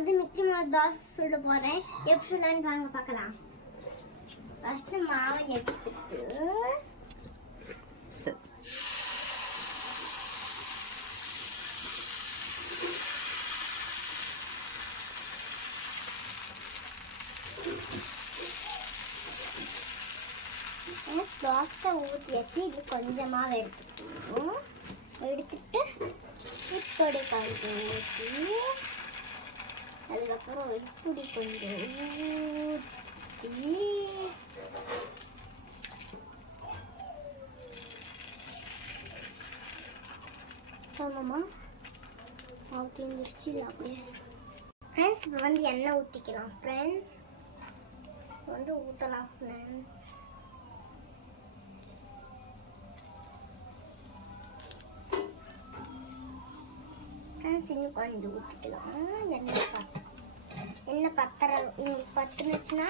வந்து Mickey mouse dosa சுட போறேன். எப்படி சுடலான்னு வாங்க பார்க்கலாம். ஃபர்ஸ்ட் மாவை எடுத்துட்டு தோசை ஊற்றியாச்சு. இது கொஞ்சமாக எடுத்துட்டு இப்படி கொஞ்சம் ஊற்றி அதுக்கப்புறம் இப்படி கொஞ்சம் ஊற்றி ஆமாம்மா மாவு தீர்ந்துருச்சு அப்படியே. ஃப்ரெண்ட்ஸ் இப்போ வந்து எண்ணெய் ஊற்றிக்கலாம். ஃப்ரெண்ட்ஸ் வந்து ஊற்றலாம். ஃப்ரெண்ட்ஸ் இன்னும் கொஞ்சம் ஊற்றிக்கலாம். எண்ணெய் பத்தரை உங்களுக்கு பத்துனுச்சுன்னா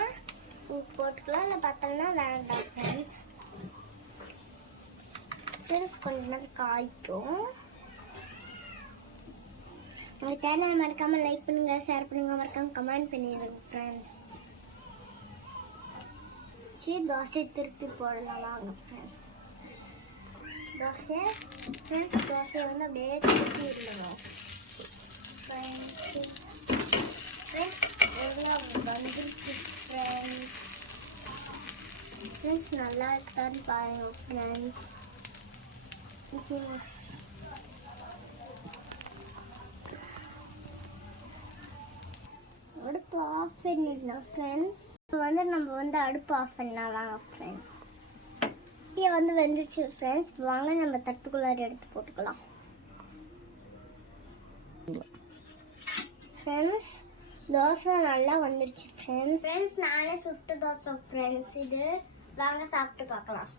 உப்பு போட்டுக்கலாம், இல்லை பத்தலைன்னா வேண்டாம். ஃப்ரெண்ட்ஸ் கொஞ்ச நேரம் காய்க்கும். உங்கள் சேனலை மறக்காமல் லைக் பண்ணுங்க, ஷேர் பண்ணுங்க, மறக்காமல் கமெண்ட் பண்ணிடுங்க. ஃப்ரெண்ட்ஸ் சரி தோசை திருப்பி போடலாம் வாங்க. தோசையை வந்து அப்படியே திருப்பி விடணும். ஃப்ரெண்ட்ஸ் நல்லா இருக்கான்னு பாருங்க. ஃப்ரெண்ட்ஸ் அடுப்பு ஆஃப் பண்ணிடலாம். ஃப்ரெண்ட்ஸ் வந்து நம்ம வந்து அடுப்பு ஆஃப் பண்ணலாம். ஃப்ரெண்ட்ஸ் வந்து வெந்துச்சு. ஃப்ரெண்ட்ஸ் வாங்க நம்ம தட்டுக்குள்ளார எடுத்து போட்டுக்கலாம். ஃப்ரெண்ட்ஸ் தோசை நல்லா வந்துருச்சு. ஃப்ரெண்ட்ஸ் நானே சுட்ட தோசை. ஃப்ரெண்ட்ஸ் இது வாங்க சாப்பிட்டு பார்க்கலாம்.